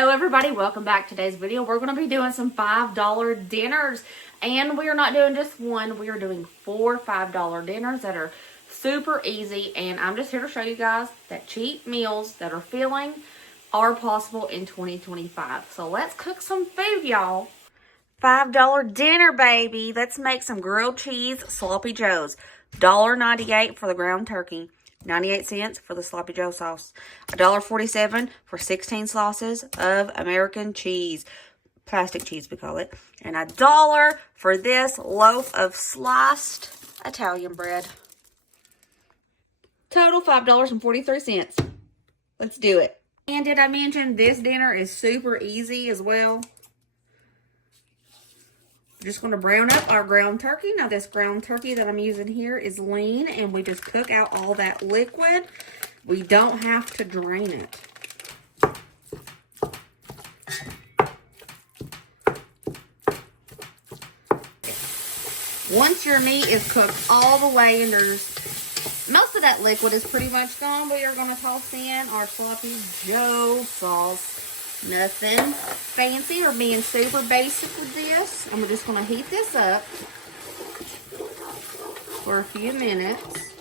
Hello everybody, welcome back to today's video. We're going to be doing some $5 dinners, and we are not doing just one, we are doing 4 $5 dinners that are super easy. And I'm just here to show you guys that cheap meals that are filling are possible in 2025. So let's cook some food, y'all. $5 dinner, baby. Let's make some grilled cheese sloppy joes. $1.98 for the ground turkey. 98 cents for the sloppy joe sauce. $1.47 for 16 slices of American cheese. Plastic cheese, we call it. And $1 for this loaf of sliced Italian bread. Total $5.43. Let's do it. And did I mention this dinner is super easy as well? We're just going to brown up our ground turkey. Now this ground turkey that I'm using here is lean, and we just cook out all that liquid. We don't have to drain it. Once your meat is cooked all the way and there's most of that liquid is pretty much gone, we are going to toss in our sloppy joe sauce. Nothing fancy or being super basic with this. I'm just going to heat this up for a few minutes.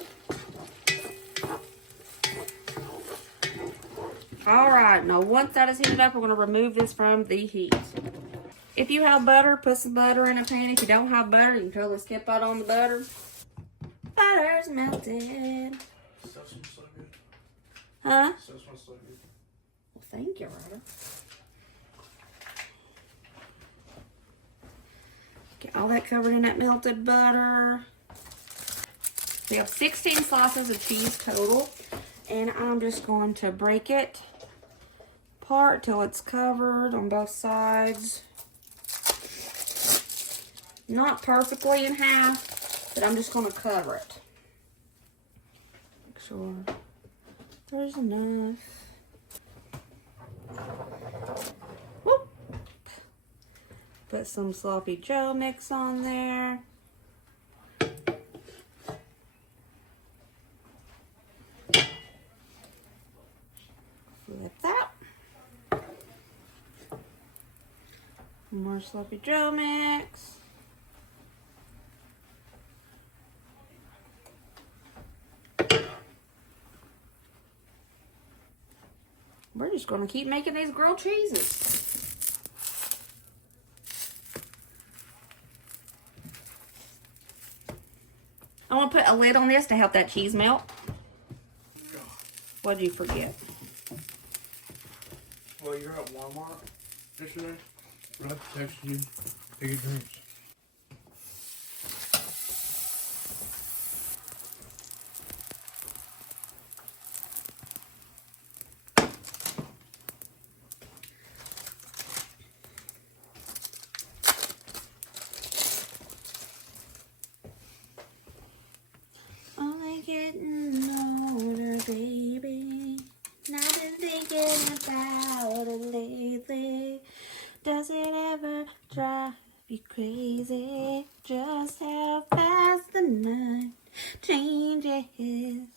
Alright, now once that is heated up, we're going to remove this from the heat. If you have butter, put some butter in a pan. If you don't have butter, you can totally skip out on the butter. Butter's melted. Stuff smells so good. Huh? Stuff smells so good. Well, thank you, Ryder. Get all that covered in that melted butter. We have 16 slices of cheese total, and I'm just going to break it apart till it's covered on both sides. Not perfectly in half, but I'm just going to cover it. Make sure there's enough. Whoop. Put some sloppy joe mix on there. Flip that. More sloppy joe mix. We're just going to keep making these grilled cheeses. I want to put a lid on this to help that cheese melt. What did you forget? Well, you're at Walmart yesterday. I texted you to get drinks. Only getting older, baby. I've been thinking about it lately. Does it ever drive you crazy? Just how fast the night changes.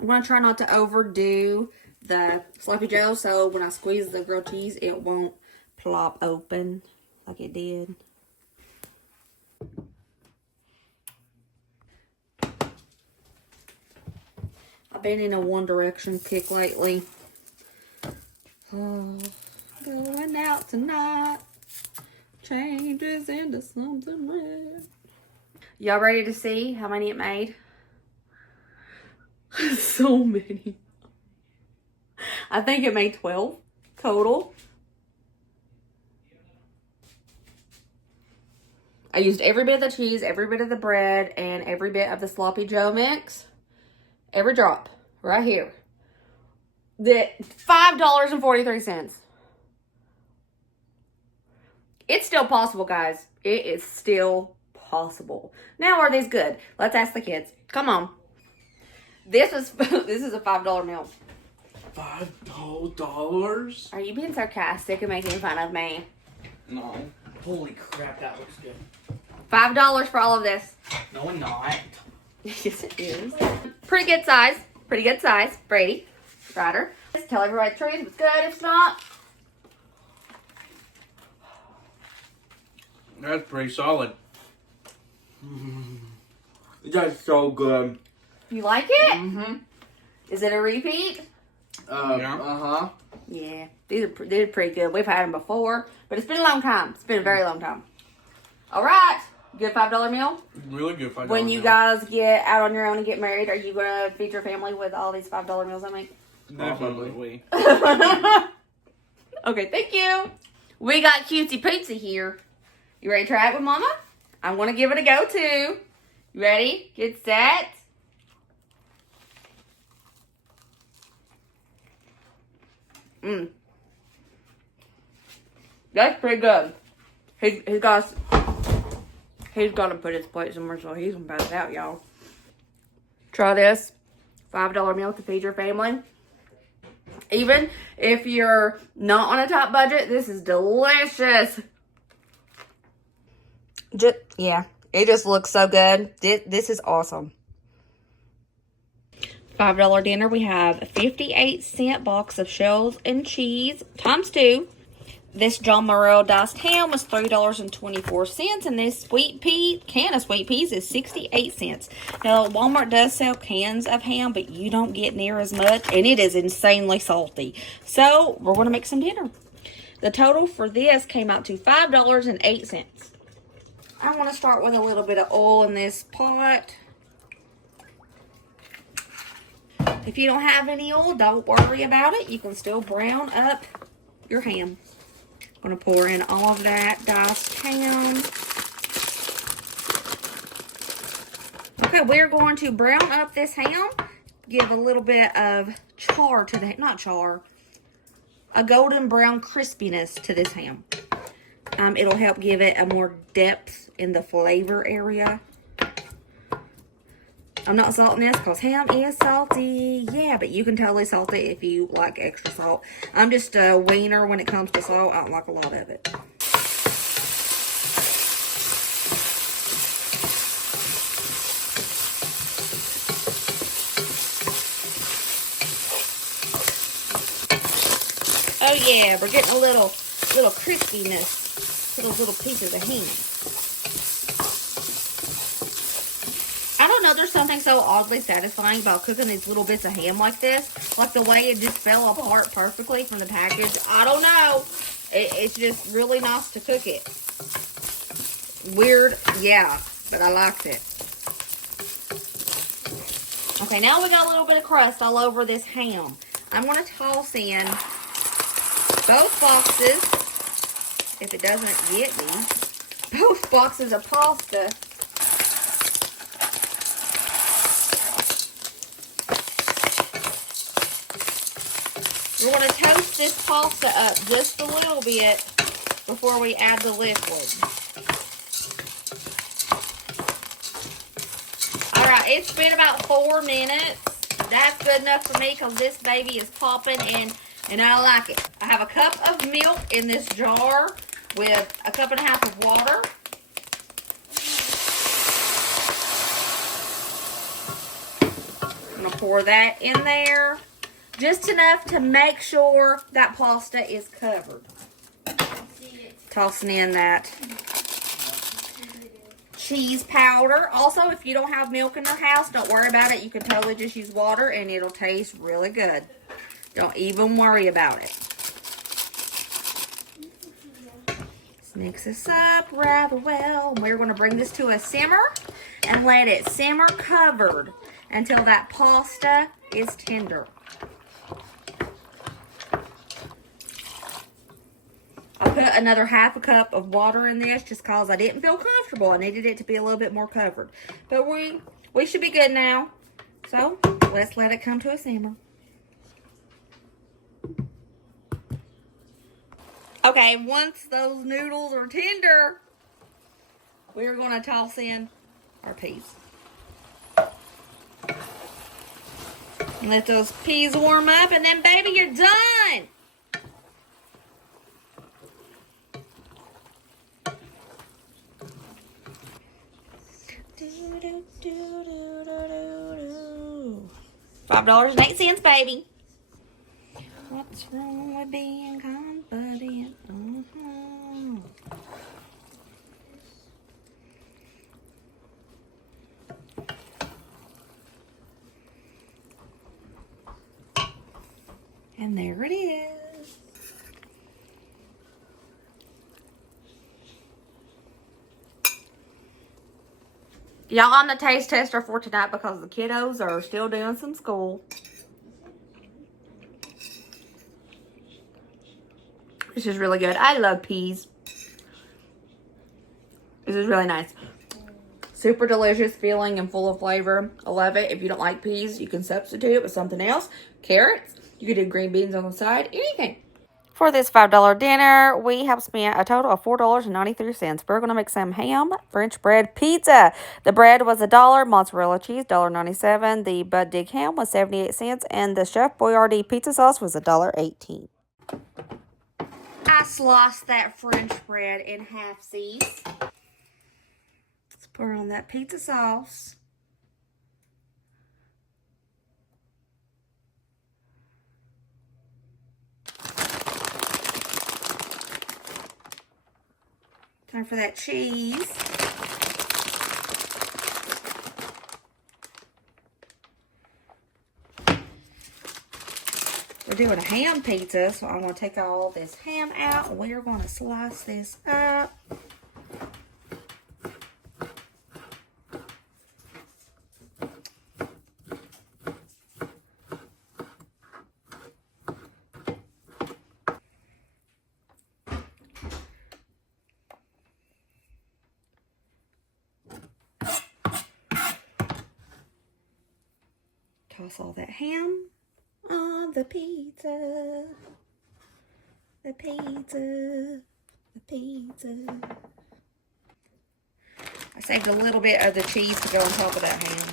I'm going to try not to overdo the sloppy joe, so when I squeeze the grilled cheese, it won't plop open like it did. I've been in a One Direction kick lately. Oh, going out tonight changes into something red. Y'all ready to see how many it made? So many. I think it made 12 total. I used every bit of the cheese, every bit of the bread, and every bit of the sloppy joe mix. Every drop, right here. The $5.43. It's still possible, guys. It is still possible. Now, are these good? Let's ask the kids. Come on. This is a $5 meal. $5? Are you being sarcastic and making fun of me? No. Holy crap, that looks good. $5 for all of this. No, I'm not. Yes, it is. Pretty good size. Pretty good size. Brady. Ryder. Just tell everybody the truth if it's good, if it's not. That's pretty solid. That's so good. You like it? Mm-hmm. Is it a repeat? Yeah. Uh-huh. Yeah, these are pretty good. We've had them before, but it's been a long time. It's been a very long time. All right, good $5 meal. Really good $5 When you meal. guys get out on your own and get married, are you gonna feed your family with all these $5 meals I make? Definitely. Okay, thank you. We got Cutesy Pootsy here. You ready to try it with Mama? I'm gonna give it a go too. You ready? Get set. That's pretty good. He's got to put his plate somewhere so he's gonna pass it out, y'all. Try this $5 meal to feed your family. Even if you're not on a top budget, this is delicious. Yeah, it just looks so good. This is awesome. $5 dinner, we have a 58-cent box of shells and cheese times 2. This John Morrel diced ham was $3.24, and this can of sweet peas is 68 cents. Now, Walmart does sell cans of ham, but you don't get near as much, and it is insanely salty. So, we're going to make some dinner. The total for this came out to $5.08. I want to start with a little bit of oil in this pot. If you don't have any oil, don't worry about it. You can still brown up your ham. I'm going to pour in all of that diced ham. Okay, we're going to brown up this ham. Give a little bit of char to the, not char, a golden brown crispiness to this ham. It'll help give it a more depth in the flavor area. I'm not salting this because ham is salty. Yeah, but you can totally salt it if you like extra salt. I'm just a wiener when it comes to salt. I don't like a lot of it. Oh yeah, we're getting a little crispiness to those little pieces of ham. I don't know, there's something so oddly satisfying about cooking these little bits of ham like this. Like the way it just fell apart perfectly from the package. I don't know. It's just really nice to cook it. Weird, yeah, but I liked it. Okay, now we got a little bit of crust all over this ham. I'm going to toss in both boxes, if it doesn't get me, both boxes of pasta. We're going to toast this pasta up just a little bit before we add the liquid. Alright, it's been about 4 minutes. That's good enough for me because this baby is popping and I like it. I have a cup of milk in this jar with a cup and a half of water. I'm going to pour that in there. Just enough to make sure that pasta is covered. Tossing in that cheese powder. Also, if you don't have milk in the house, don't worry about it. You can totally just use water and it'll taste really good. Don't even worry about it. Let's mix this up rather well. We're going to bring this to a simmer and let it simmer covered until that pasta is tender. I put another half a cup of water in this just because I didn't feel comfortable. I needed it to be a little bit more covered. But we should be good now. So, let's let it come to a simmer. Okay, once those noodles are tender, we're going to toss in our peas. Let those peas warm up and then, baby, you're done. $5.08, baby. What's wrong with being confident? And there it is. Y'all, on the taste tester for tonight because the kiddos are still doing some school. This is really good. I love peas. This is really nice. Super delicious, filling, and full of flavor. I love it. If you don't like peas, you can substitute it with something else. Carrots. You could do green beans on the side. Anything. For this $5 dinner, we have spent a total of $4.93. We're going to make some ham, French bread, pizza. The bread was $1, mozzarella cheese, $1.97. The Buddig Ham was 78 cents, and the Chef Boyardee pizza sauce was $1.18. I sliced that French bread in half-sies. Let's pour on that pizza sauce. Time for that cheese. We're doing a ham pizza, so I'm going to take all this ham out and we are going to slice this up. Toss all that ham on the pizza. The pizza. The pizza. I saved a little bit of the cheese to go on top of that ham.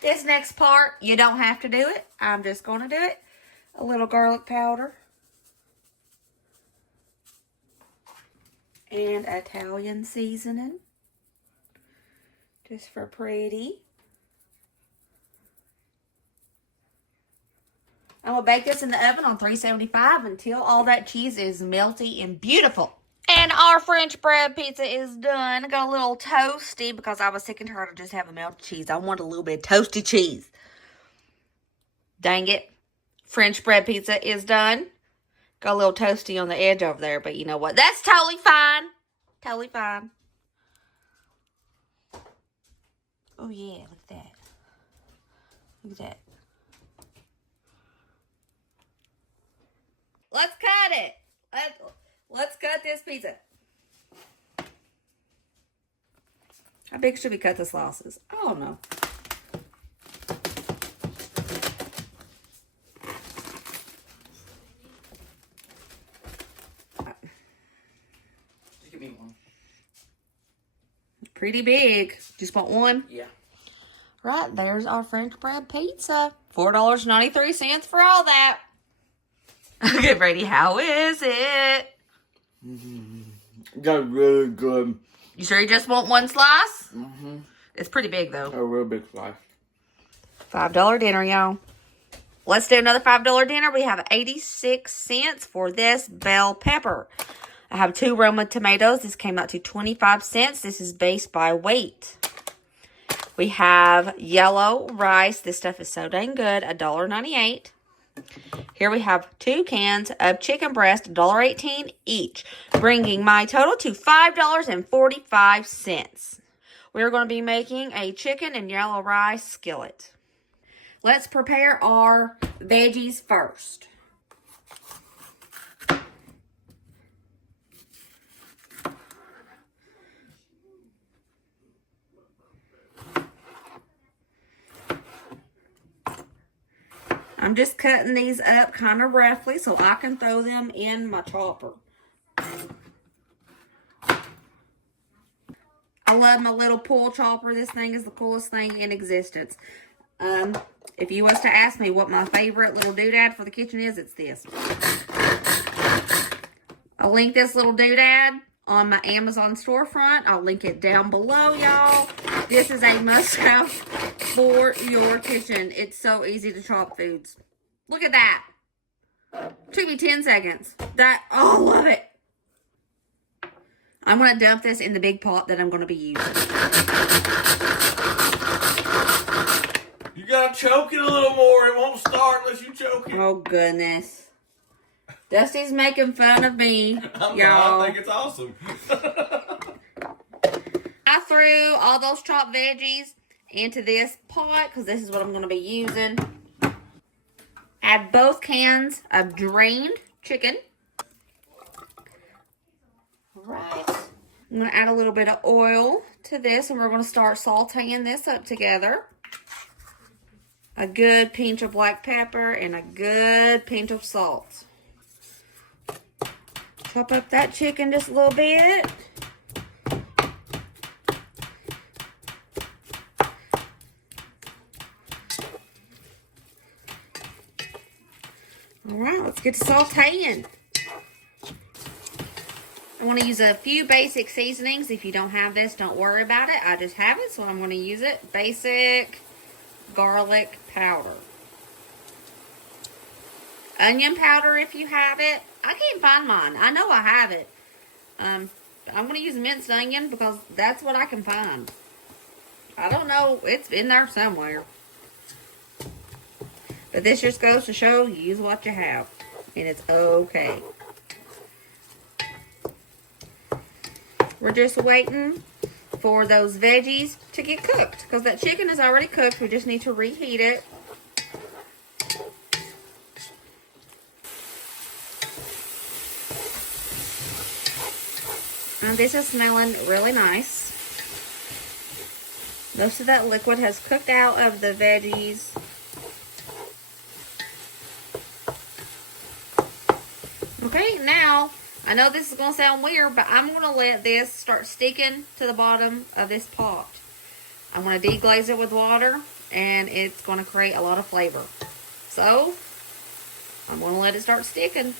This next part, you don't have to do it. I'm just going to do it. A little garlic powder. And Italian seasoning. Just for pretty. I'm going to bake this in the oven on 375 until all that cheese is melty and beautiful. And our French bread pizza is done. Got a little toasty because I was sick and tired of just having melted cheese. I wanted a little bit of toasty cheese. Dang it. French bread pizza is done. Got a little toasty on the edge over there, but you know what? That's totally fine. Totally fine. Oh, yeah. Look at that. Look at that. Let's cut it. Let's cut this pizza. How big should we cut the slices? I don't know. Just give me one. Pretty big. Just want one? Yeah. Right, there's our French bread pizza. $4.93 for all that. Okay, Brady, how is it? That's really good. You sure you just want one slice? Mm-hmm. It's pretty big, though. A real big slice. $5 dinner, y'all. Let's do another $5 dinner. We have 86 cents for this bell pepper. I have 2 Roma tomatoes. This came out to 25 cents. This is based by weight. We have yellow rice. This stuff is so dang good. $1.98. Here we have 2 cans of chicken breast, $1.18 each, bringing my total to $5.45. We're going to be making a chicken and yellow rice skillet. Let's prepare our veggies first. I'm just cutting these up kind of roughly so I can throw them in my chopper. I love my little pull chopper. This thing is the coolest thing in existence. If you was to ask me what my favorite little doodad for the kitchen is, it's this. I'll link this little doodad on my Amazon storefront. I'll link it down below, y'all. This is a must-have for your kitchen. It's so easy to chop foods. Look at that. Took me 10 seconds. I love it. I'm going to dump this in the big pot that I'm going to be using. You gotta choke it a little more. It won't start unless you choke it. Oh, goodness. Dusty's making fun of me, y'all. I think it's awesome. I threw all those chopped veggies into this pot because this is what I'm going to be using. Add both cans of drained chicken. All right. I'm going to add a little bit of oil to this, and we're going to start sauteing this up together. A good pinch of black pepper and a good pinch of salt. Chop up that chicken just a little bit. All right, let's get to sauteing. I want to use a few basic seasonings. If you don't have this, don't worry about it. I just have it, so I'm going to use it. Basic garlic powder. Onion powder if you have it. I can't find mine. I know I have it. I'm going to use minced onion because that's what I can find. I don't know. It's in there somewhere. But this just goes to show you use what you have. And it's okay. We're just waiting for those veggies to get cooked. Because that chicken is already cooked. We just need to reheat it. And this is smelling really nice. Most of that liquid has cooked out of the veggies. Okay, now, I know this is going to sound weird, but I'm going to let this start sticking to the bottom of this pot. I'm going to deglaze it with water, and it's going to create a lot of flavor. So, I'm going to let it start sticking.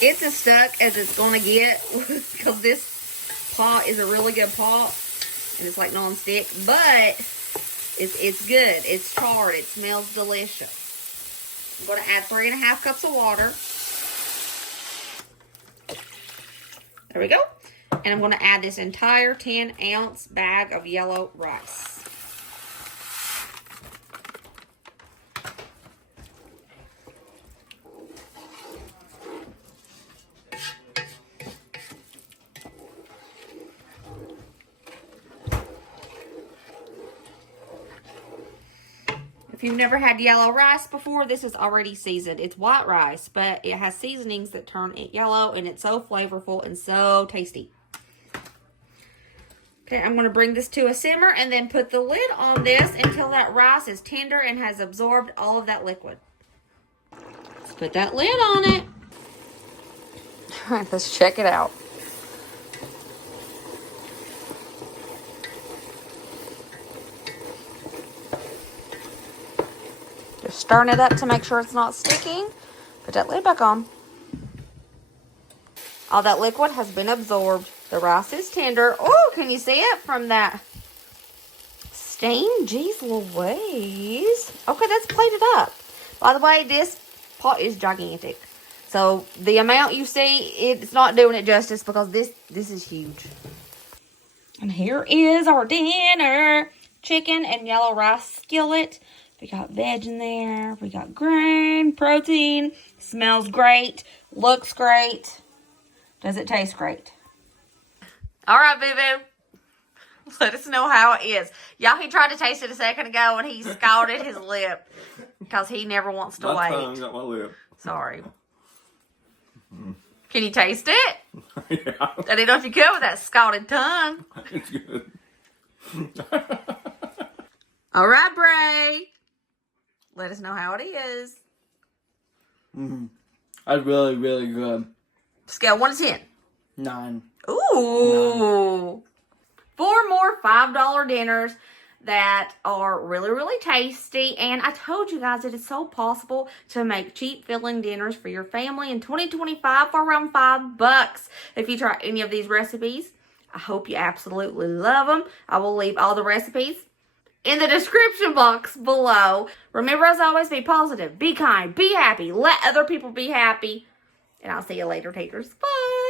It's as stuck as it's going to get, because this pot is a really good pot, and it's like non-stick, but it's good. It's charred. It smells delicious. I'm going to add 3.5 cups of water. There we go. And I'm going to add this entire 10-ounce bag of yellow rice. If you've never had yellow rice before, this is already seasoned. It's white rice, but it has seasonings that turn it yellow, and it's so flavorful and so tasty. Okay, I'm going to bring this to a simmer and then put the lid on this until that rice is tender and has absorbed all of that liquid. Let's put that lid on it. All right, let's check it out. Just stirring it up to make sure it's not sticking. Put that lid back on. All that liquid has been absorbed. The rice is tender. Oh, can you see it from that stain? Jeez Louise. Okay, that's plated up. By the way, this pot is gigantic. So the amount you see, it's not doing it justice because this is huge. And here is our dinner. Chicken and yellow rice skillet. We got veg in there. We got grain, protein. Smells great. Looks great. Does it taste great? All right, boo-boo. Let us know how it is. Y'all, he tried to taste it a second ago and he scalded his lip because he never wants to wait. My tongue got my lip. Sorry. Can you taste it? Yeah. I didn't know if you could with that scalded tongue. It's good. All right, Bray. Let us know how it is. That's really, really good. Scale 1 to 10. 9. Ooh. 4 more $5 dinners. that are really, really tasty. And I told you guys it is so possible to make cheap filling dinners for your family in 2025 for around $5 if you try any of these recipes. I hope you absolutely love them. I will leave all the recipes in the description box below. Remember, as always, be positive, be kind, be happy, let other people be happy. And I'll see you later, takers. Bye.